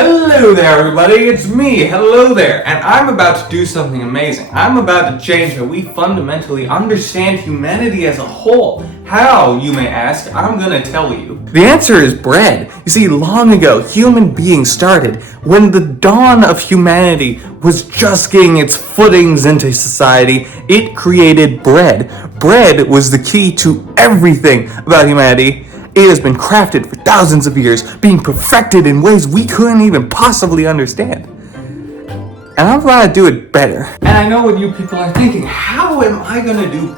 Hello there everybody, it's me, hello there, and I'm about to do something amazing. I'm about to change how we fundamentally understand humanity as a whole. How, you may ask? I'm gonna tell you. The answer is bread. You see, long ago, human beings started when the dawn of humanity was just getting its footings into society. It created bread. Bread was the key to everything about humanity. It has been crafted for thousands of years, being perfected in ways we couldn't even possibly understand. And I'm gonna do it better. And I know what you people are thinking, how am I gonna do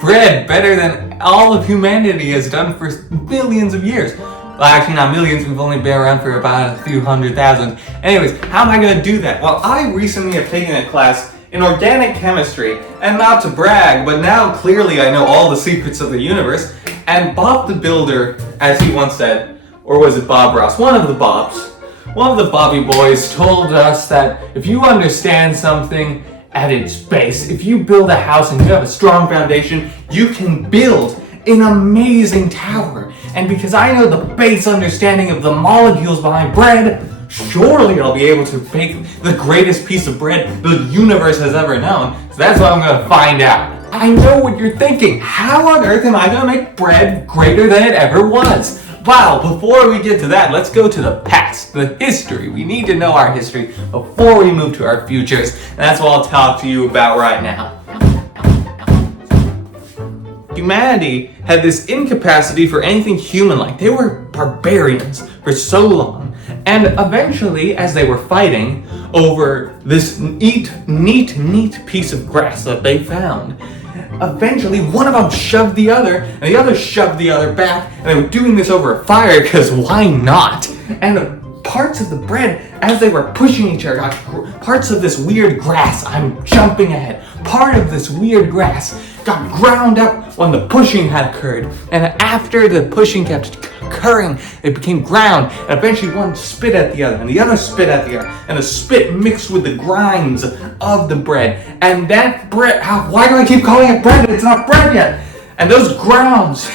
bread better than all of humanity has done for millions of years? Well, actually not millions, we've only been around for about a few 100,000. Anyways, how am I gonna do that? Well, I recently have taken a class in organic chemistry, and not to brag, but now clearly I know all the secrets of the universe. And Bob the Builder, as he once said, or was it Bob Ross? One of the Bobby boys told us that if you understand something at its base, if you build a house and you have a strong foundation, you can build an amazing tower. And because I know the base understanding of the molecules behind bread, surely I'll be able to bake the greatest piece of bread the universe has ever known. So that's what I'm gonna find out. I know what you're thinking. How on earth am I gonna make bread greater than it ever was? Wow, before we get to that, let's go to the past, the history. We need to know our history before we move to our futures. And that's what I'll talk to you about right now. Humanity had this incapacity for anything human-like. They were barbarians for so long. And eventually, as they were fighting over this neat piece of grass that they found, eventually one of them shoved the other, and the other shoved the other back, and they were doing this over a fire, because why not? And parts of the bread, as they were pushing each other, parts of this weird grass, I'm jumping ahead, part of this weird grass got ground up when the pushing had occurred. And after the pushing kept occurring, it became ground, and eventually one spit at the other, and the other spit at the other, and the spit mixed with the grinds of the bread. And that bread, why do I keep calling it bread? It's not bread yet. And those grounds,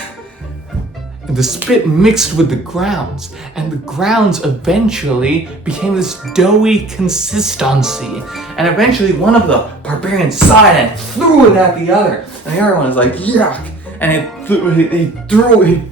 the spit mixed with the grounds, and the grounds eventually became this doughy consistency. And eventually one of the barbarians saw it and threw it at the other. And the other one was like, yuck. And he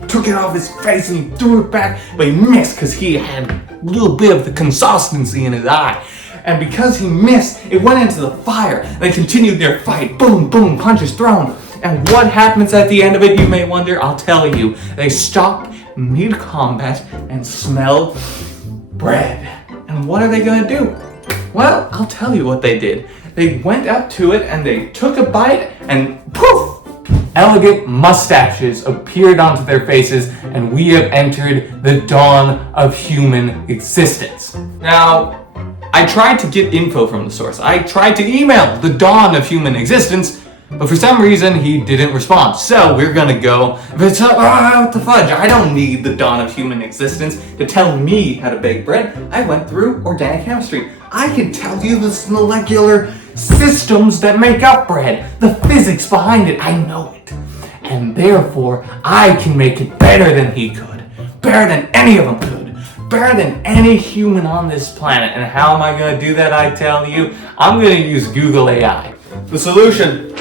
took it off his face and he threw it back, but he missed because he had a little bit of the consistency in his eye. And because he missed, it went into the fire. They continued their fight. Boom, boom, punches thrown. And what happens at the end of it, you may wonder? I'll tell you. They stop mid-combat and smell bread. And what are they gonna do? Well, I'll tell you what they did. They went up to it and they took a bite and poof! Elegant mustaches appeared onto their faces, and we have entered the dawn of human existence. Now, I tried to get info from the source. I tried to email the dawn of human existence, but for some reason he didn't respond. So we're gonna go, what the fudge? I don't need the dawn of human existence to tell me how to bake bread. I went through organic chemistry. I can tell you the molecular systems that make up bread, the physics behind it. I know it. And therefore, I can make it better than he could. Better than any of them could. Better than any human on this planet. And how am I gonna do that, I tell you? I'm gonna use Google AI. The solution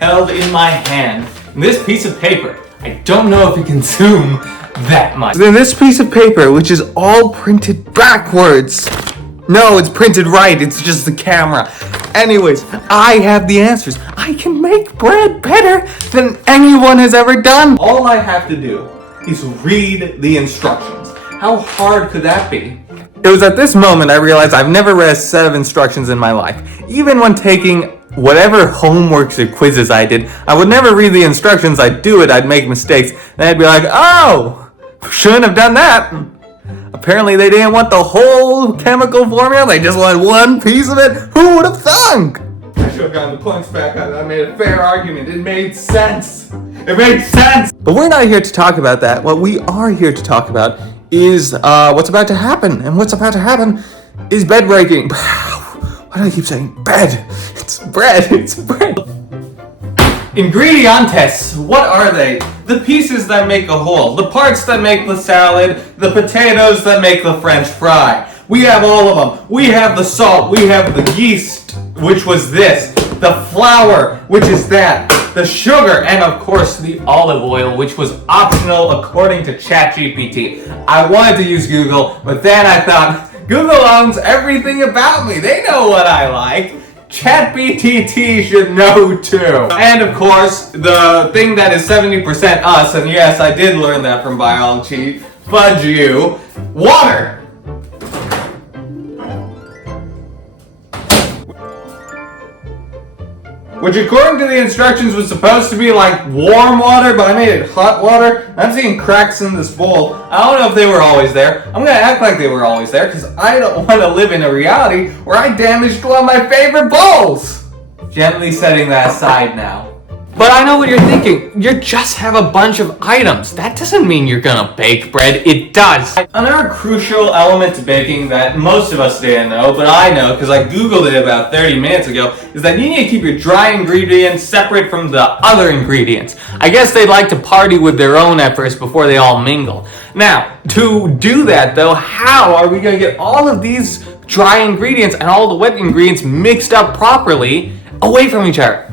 held in my hand. And this piece of paper, I don't know if it can zoom that much. Then this piece of paper, which is all printed backwards. No, it's printed right, it's just the camera. Anyways, I have the answers. I can make bread better than anyone has ever done. All I have to do is read the instructions. How hard could that be? It was at this moment I realized I've never read a set of instructions in my life. Even when taking whatever homeworks or quizzes I did, I would never read the instructions. I'd do it, I'd make mistakes, and I'd be like, oh, shouldn't have done that. Apparently they didn't want the whole chemical formula, they just wanted one piece of it. Who would have thunk? I should have gotten the points back. I made a fair argument. It made sense. It made sense! But we're not here to talk about that. What we are here to talk about is what's about to happen. And what's about to happen is bed breaking. Why do I keep saying bed? It's bread. It's bread. Ingredientes, what are they? The pieces that make a whole, the parts that make the salad, the potatoes that make the French fry. We have all of them. We have the salt, we have the yeast, which was this, the flour, which is that, the sugar, and of course the olive oil, which was optional according to ChatGPT. I wanted to use Google, but then I thought, Google owns everything about me. They know what I like. ChatGPT should know too. And of course, the thing that is 70% us, and yes, I did learn that from biology, fudge you, water. Which according to the instructions was supposed to be like warm water, but I made it hot water. I'm seeing cracks in this bowl. I don't know if they were always there. I'm gonna act like they were always there because I don't want to live in a reality where I damaged one of my favorite bowls. Gently setting that aside now. But I know what you're thinking. You just have a bunch of items. That doesn't mean you're gonna bake bread. It does. Another crucial element to baking that most of us didn't know, but I know because I Googled it about 30 minutes ago, is that you need to keep your dry ingredients separate from the other ingredients. I guess they'd like to party with their own at first before they all mingle. Now, to do that though, how are we gonna get all of these dry ingredients and all the wet ingredients mixed up properly away from each other?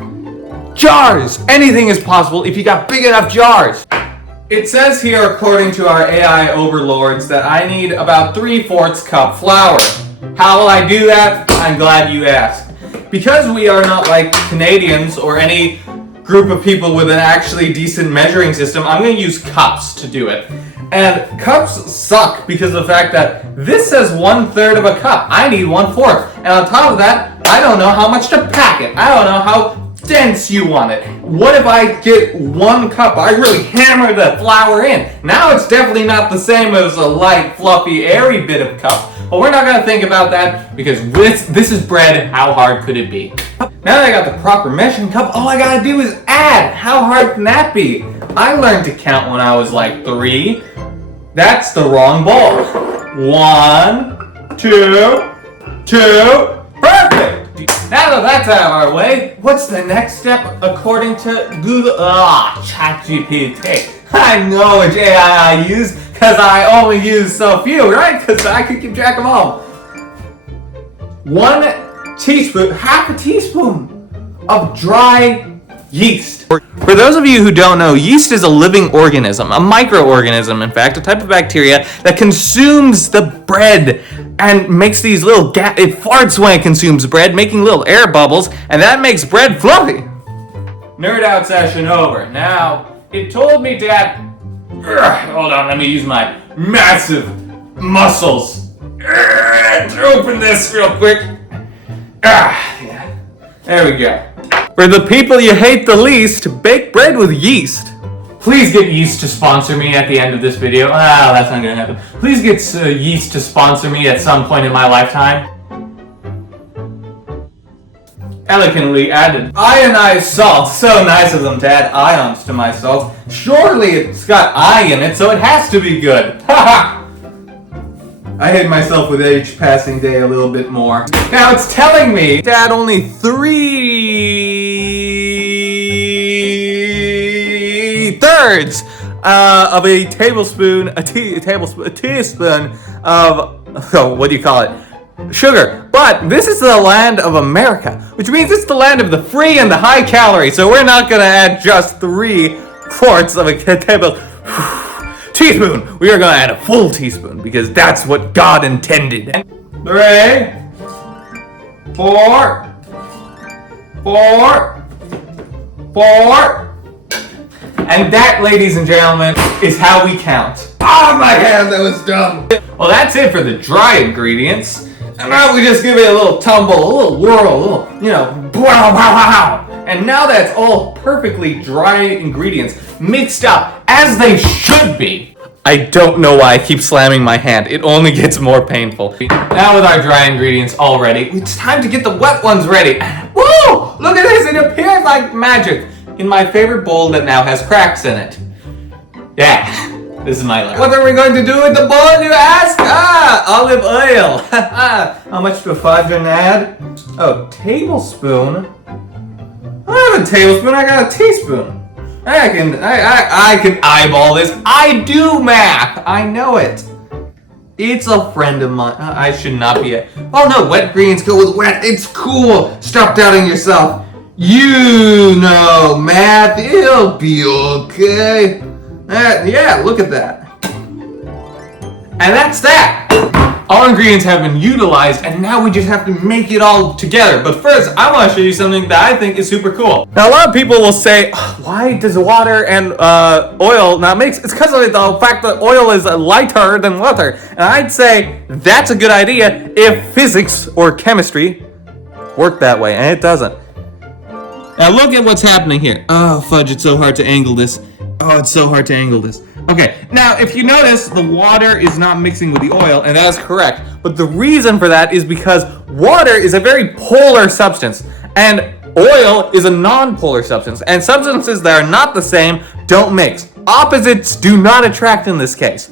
Jars! Anything is possible if you got big enough jars. It says here, according to our AI overlords, that I need about 3/4 cup flour. How will I do that? I'm glad you asked. Because we are not like Canadians or any group of people with an actually decent measuring system, I'm going to use cups to do it. And cups suck because of the fact that this says 1/3 of a cup. I need 1/4. And on top of that, I don't know how much to pack it. I don't know how dense you want it. What if I get 1 cup? I really hammer the flour in. Now it's definitely not the same as a light, fluffy, airy bit of cup. But we're not going to think about that because this is bread. How hard could it be? Now that I got the proper measuring cup, all I got to do is add. How hard can that be? I learned to count when I was like 3. That's the wrong bowl. 1, 2, 2. Perfect! Now that that's out of our way, what's the next step according to Google? ChatGPT. I know which AI I use because I only use so few, right? Because I can keep track of all. 1 teaspoon, half a teaspoon of dry yeast. For those of you who don't know, yeast is a living organism, a microorganism, in fact, a type of bacteria that consumes the bread and makes these little it farts when it consumes bread, making little air bubbles, and that makes bread fluffy. Nerd out session over. Now, it told me to add... hold on, let me use my massive muscles to open this real quick. Yeah. There we go. For the people you hate the least, bake bread with yeast. Please get yeast to sponsor me at the end of this video. That's not gonna happen. Please get yeast to sponsor me at some point in my lifetime. Elegantly added. Ionized salt. So nice of them to add ions to my salt. Surely it's got I in it, so it has to be good. Haha! I hate myself with each passing day a little bit more. Now it's telling me to add only 3/3 of a tablespoon, a teaspoon of, what do you call it? Sugar. But this is the land of America, which means it's the land of the free and the high calorie. So we're not gonna add just 3/4 of a teaspoon. We are gonna add a full teaspoon because that's what God intended. 3, 4, 4, 4. And that, ladies and gentlemen, is how we count. Oh my hand, that was dumb. Well, that's it for the dry ingredients. And now we just give it a little tumble, a little whirl, a little, wow. And now that's all perfectly dry ingredients mixed up as they should be. I don't know why I keep slamming my hand. It only gets more painful. Now with our dry ingredients all ready, it's time to get the wet ones ready. Woo! Look at this, it appears like magic in my favorite bowl that now has cracks in it. Yeah, this is my life. What are we going to do with the bowl, you ask? Olive oil. How much to fudge and add? Oh, tablespoon I don't have a tablespoon, I got a teaspoon. I can eyeball this. I do math. I know it. It's a friend of mine. I should not be a... Oh no, wet greens go with wet. It's cool. Stop doubting yourself. You know math. It'll be okay. Yeah, look at that. And that's that. All ingredients have been utilized, and now we just have to make it all together. But first, I want to show you something that I think is super cool. Now, a lot of people will say, why does water and oil not mix? It's because of the fact that oil is lighter than water. And I'd say that's a good idea if physics or chemistry worked that way, and it doesn't. Now, look at what's happening here. Oh, fudge, it's so hard to angle this. Oh, it's so hard to angle this. Okay, now if you notice, the water is not mixing with the oil, and that is correct. But the reason for that is because water is a very polar substance, and oil is a non-polar substance. And substances that are not the same don't mix. Opposites do not attract in this case.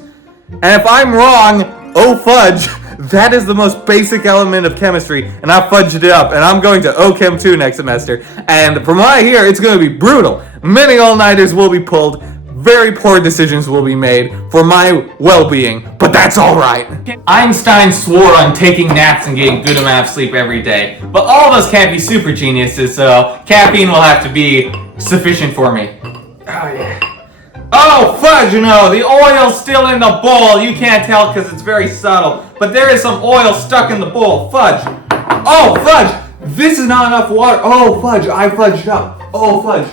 And if I'm wrong, oh fudge, that is the most basic element of chemistry, and I fudged it up, and I'm going to OChem 2 next semester. And from what I hear, it's going to be brutal. Many all-nighters will be pulled. Very poor decisions will be made for my well-being, but that's alright. Einstein swore on taking naps and getting good amount of sleep every day, but all of us can't be super geniuses, so caffeine will have to be sufficient for me. Oh yeah. Oh fudge, no, the oil's still in the bowl. You can't tell because it's very subtle, but there is some oil stuck in the bowl. Fudge. Oh fudge, this is not enough water. Oh fudge, I fudged up. Oh fudge.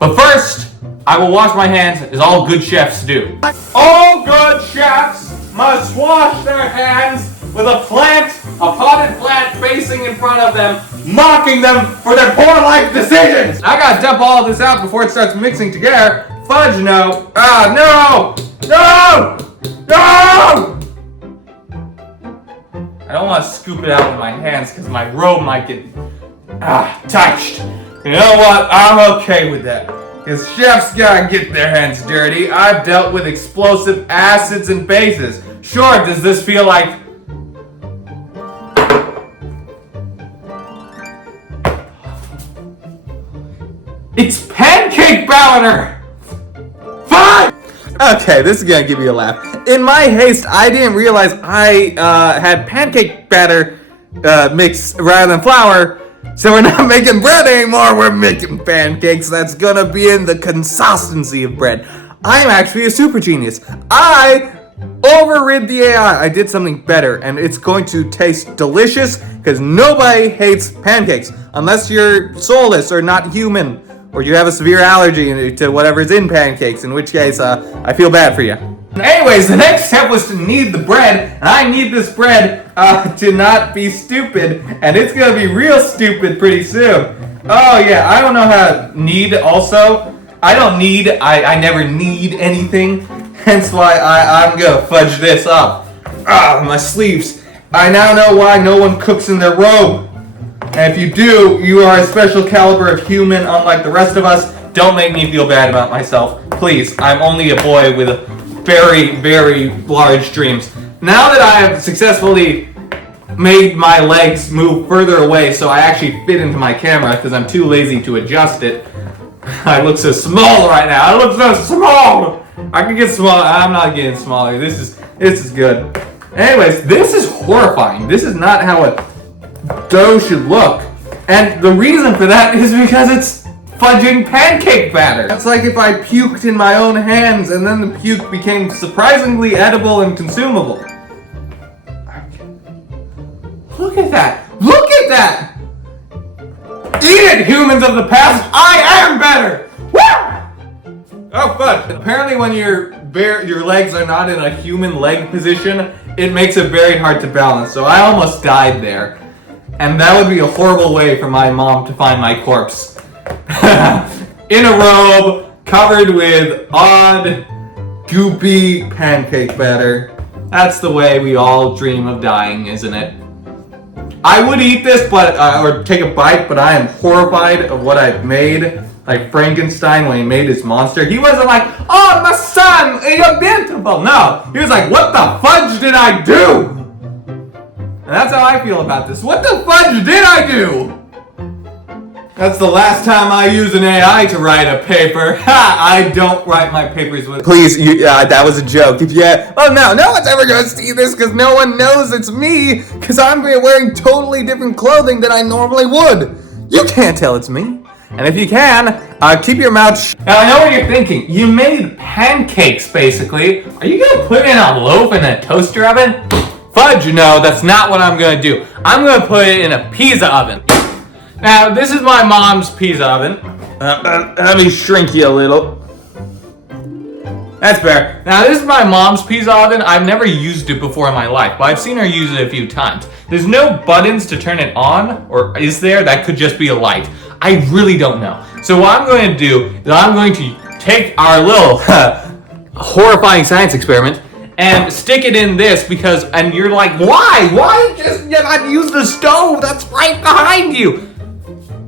But first, I will wash my hands as all good chefs do. All good chefs must wash their hands with a potted plant facing in front of them, mocking them for their poor life decisions. I gotta dump all of this out before it starts mixing together. Fudge, no. No! No! No! I don't want to scoop it out with my hands because my robe might get touched. You know what? I'm okay with that. Because chefs gotta get their hands dirty. I've dealt with explosive acids and bases. Sure, does this feel like... It's pancake batter! Fine! Okay, this is gonna give you a laugh. In my haste, I didn't realize I had pancake batter mix rather than flour. So we're not making bread anymore, we're making pancakes. That's gonna be in the consistency of bread. I'm actually a super genius. I overrid the AI. I did something better, and it's going to taste delicious because nobody hates pancakes unless you're soulless or not human, or you have a severe allergy to whatever's in pancakes, in which case I feel bad for you. Anyways, the next step was to knead the bread, and I need this bread to not be stupid, and it's gonna be real stupid pretty soon. Oh yeah, I don't know how to knead also. I never knead anything, hence why I'm gonna fudge this up. My sleeves. I now know why no one cooks in their robe. And if you do, you are a special caliber of human unlike the rest of us. Don't make me feel bad about myself. Please, I'm only a boy with a very, very large dreams. Now that I have successfully made my legs move further away so I actually fit into my camera because I'm too lazy to adjust it. I look so small right now. I look so small. I can get smaller. I'm not getting smaller. This is good. Anyways, this is horrifying. This is not how a dough should look. And the reason for that is because it's fudging pancake batter. That's like if I puked in my own hands and then the puke became surprisingly edible and consumable. Look at that! Look at that! Eat it, humans of the past! I am better! Woo! Oh, fudge. Apparently when your legs are not in a human leg position, it makes it very hard to balance. So I almost died there. And that would be a horrible way for my mom to find my corpse. In a robe, covered with odd, goopy pancake batter. That's the way we all dream of dying, isn't it? I would eat this, but or take a bite, but I am horrified of what I've made. Like Frankenstein when he made his monster. He wasn't like, oh, my son, you're beautiful. No, he was like, what the fudge did I do? And that's how I feel about this. What the fudge did I do? That's the last time I use an AI to write a paper. Ha! I don't write my papers with... Please, that was a joke. No one's ever gonna see this because no one knows it's me because I'm wearing totally different clothing than I normally would. You can't tell it's me. And if you can, keep your mouth shut. Now, I know what you're thinking. You made pancakes, basically. Are you gonna put in a loaf in a toaster oven? Fudge, no, that's not what I'm gonna do. I'm gonna put it in a pizza oven. Now, this is my mom's pizza oven. Let me shrink you a little. That's fair. Now, this is my mom's pizza oven. I've never used it before in my life, but I've seen her use it a few times. There's no buttons to turn it on, or is there? That could just be a light. I really don't know. So what I'm going to do is I'm going to take our little horrifying science experiment and stick it in this because, and you're like, why? Why just not use the stove that's right behind you?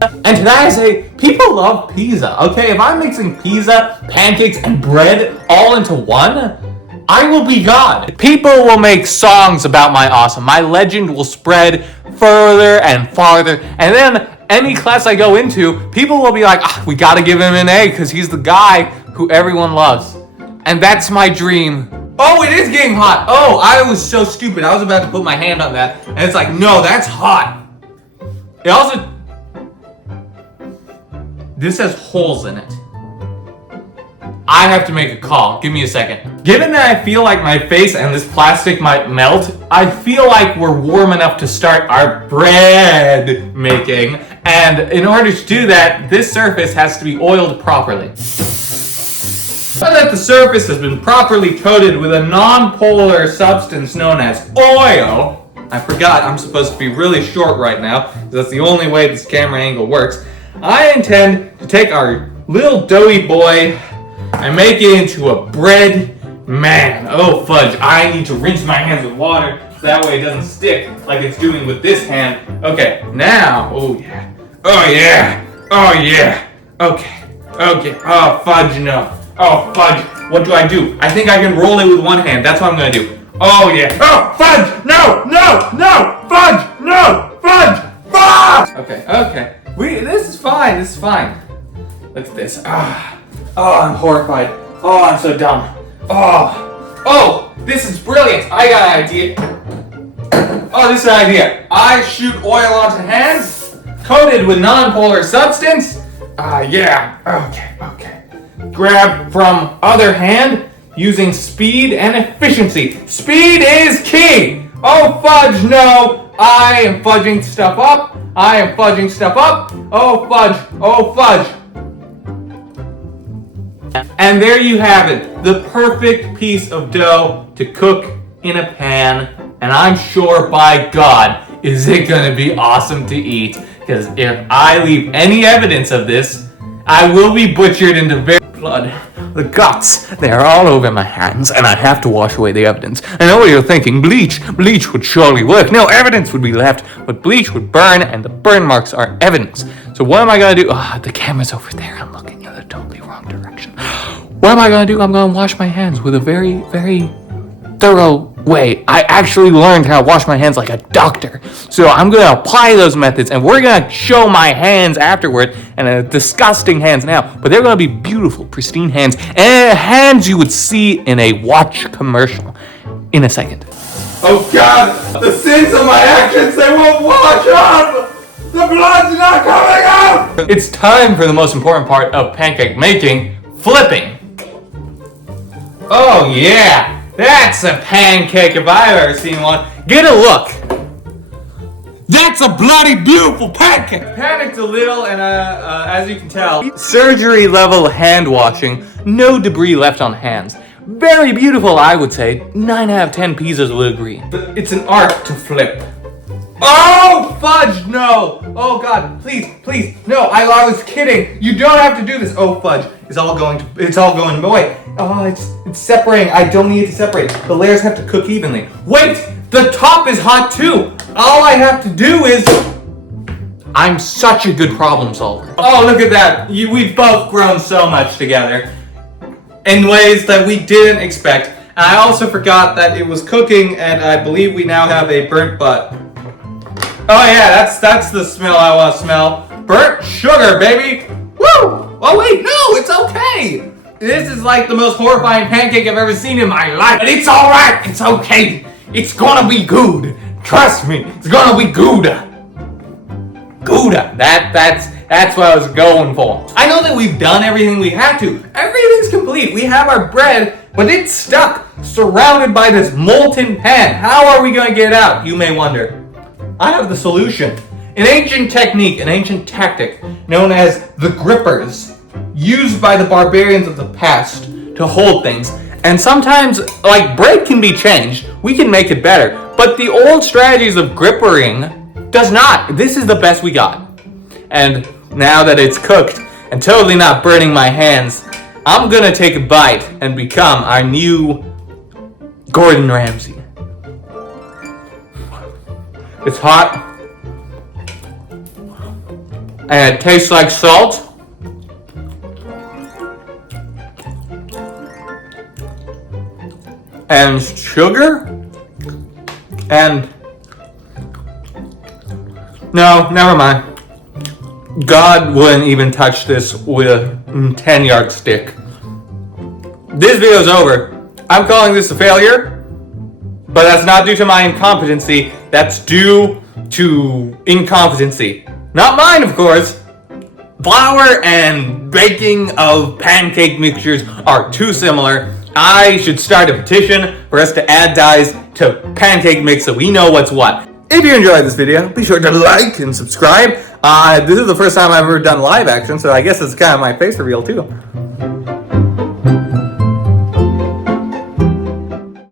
And today I say, people love pizza, okay? If I'm mixing pizza, pancakes, and bread all into one, I will be God. People will make songs about my awesome. My legend will spread further and farther, and then any class I go into, people will be like, we gotta give him an A because he's the guy who everyone loves. And that's my dream. Oh, it is getting hot. Oh, I was so stupid. I was about to put my hand on that, and it's like, no, that's hot. It also... This has holes in it. I have to make a call. Give me a second. Given that I feel like my face and this plastic might melt, I feel like we're warm enough to start our bread making. And in order to do that, this surface has to be oiled properly. So that the surface has been properly coated with a non-polar substance known as oil. I forgot I'm supposed to be really short right now, because that's the only way this camera angle works. I intend to take our little doughy boy and make it into a bread man. Oh fudge, I need to rinse my hands with water so that way it doesn't stick like it's doing with this hand. Okay, now, oh yeah, okay, oh fudge, no, oh fudge, what do I do? I think I can roll it with one hand, that's what I'm gonna do. Oh yeah, oh fudge, no, fudge, okay. This is fine. Look at this. Oh, I'm horrified. Oh, I'm so dumb. Oh, this is brilliant. I got an idea. Oh, this is an idea. I shoot oil onto hands, coated with non-polar substance. Yeah. Okay. Grab from other hand using speed and efficiency. Speed is key. Oh, fudge, no. I am fudging stuff up. Oh, fudge. And there you have it. The perfect piece of dough to cook in a pan. And I'm sure, by God, is it going to be awesome to eat. Because if I leave any evidence of this, I will be butchered into very blood. The guts, they're all over my hands, and I have to wash away the evidence. I know what you're thinking, bleach would surely work. No evidence would be left, but bleach would burn, and the burn marks are evidence. So what am I gonna do? The camera's over there, I'm looking in the totally wrong direction. What am I gonna do? I'm gonna wash my hands with a very, very thorough way. I actually learned how to wash my hands like a doctor. So I'm gonna apply those methods, and we're gonna show my hands afterward, and disgusting hands now, but they're gonna be beautiful, pristine hands, and hands you would see in a watch commercial in a second. Oh God, the sins of my actions, they won't wash up! The blood's not coming out! It's time for the most important part of pancake making, flipping. Oh yeah! That's a pancake if I've ever seen one. Get a look. That's a bloody beautiful pancake. Panicked a little, and as you can tell, surgery level hand washing, no debris left on hands. Very beautiful, I would say. 9 out of 10 pizzas will agree. But it's an art to flip. Oh, fudge, no. Oh God, please, no, I was kidding. You don't have to do this. Oh, fudge, it's all going away. Oh, it's separating. I don't need it to separate. The layers have to cook evenly. Wait, the top is hot too. All I have to do is... I'm such a good problem solver. Oh, look at that. We've both grown so much together in ways that we didn't expect. And I also forgot that it was cooking, and I believe we now have a burnt butt. Oh yeah, that's the smell I want to smell. Burnt sugar, baby. Woo! Oh wait, no, it's okay. This is like the most horrifying pancake I've ever seen in my life. But it's alright, it's okay. It's gonna be good. Trust me, it's gonna be Gouda. Gouda. That's what I was going for. I know that we've done everything we had to. Everything's complete. We have our bread, but it's stuck, surrounded by this molten pan. How are we gonna get out, you may wonder? I have the solution. An ancient technique, an ancient tactic known as the grippers, used by the barbarians of the past to hold things. And sometimes, like, bread can be changed. We can make it better. But the old strategies of grippering does not. This is the best we got. And now that it's cooked and totally not burning my hands, I'm gonna take a bite and become our new Gordon Ramsay. It's hot. And it tastes like salt. And sugar. And no, never mind. God wouldn't even touch this with a 10-yard stick. This video's over. I'm calling this a failure, but that's not due to my incompetency. That's due to incompetency. Not mine, of course. Flour and baking of pancake mixtures are too similar. I should start a petition for us to add dyes to pancake mix so we know what's what. If you enjoyed this video, be sure to like and subscribe. This is the first time I've ever done live action, so I guess it's kind of my face reveal too.